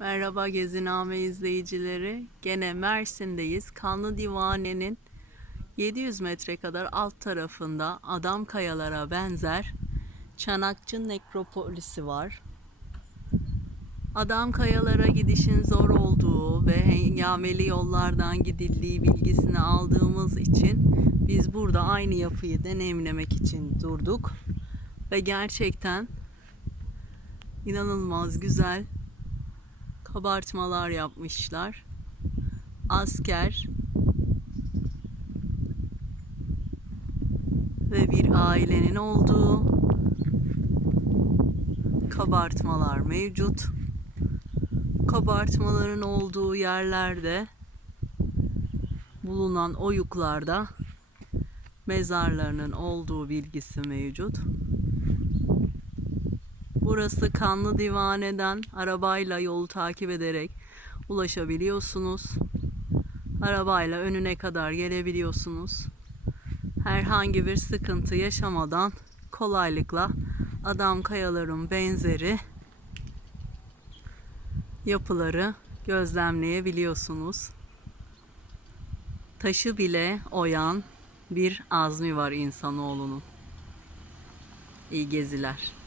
Merhaba Geziname izleyicileri. Gene Mersin'deyiz. Kanlı Divane'nin 700 metre kadar alt tarafında Adam Kayalara benzer Çanakçı Nekropolisi var. Adam Kayalara gidişin zor olduğu ve hengameli yollardan gidildiği bilgisini aldığımız için biz burada aynı yapıyı deneyimlemek için durduk. Ve gerçekten inanılmaz güzel kabartmalar yapmışlar. Asker ve bir ailenin olduğu kabartmalar mevcut. Kabartmaların olduğu yerlerde bulunan oyuklarda mezarlarının olduğu bilgisi mevcut. Burası Kanlı Divane'den arabayla yolu takip ederek ulaşabiliyorsunuz. Arabayla önüne kadar gelebiliyorsunuz. Herhangi bir sıkıntı yaşamadan kolaylıkla Adam Kayaların benzeri yapıları gözlemleyebiliyorsunuz. Taşı bile oyan bir azmi var insanoğlunun. İyi geziler.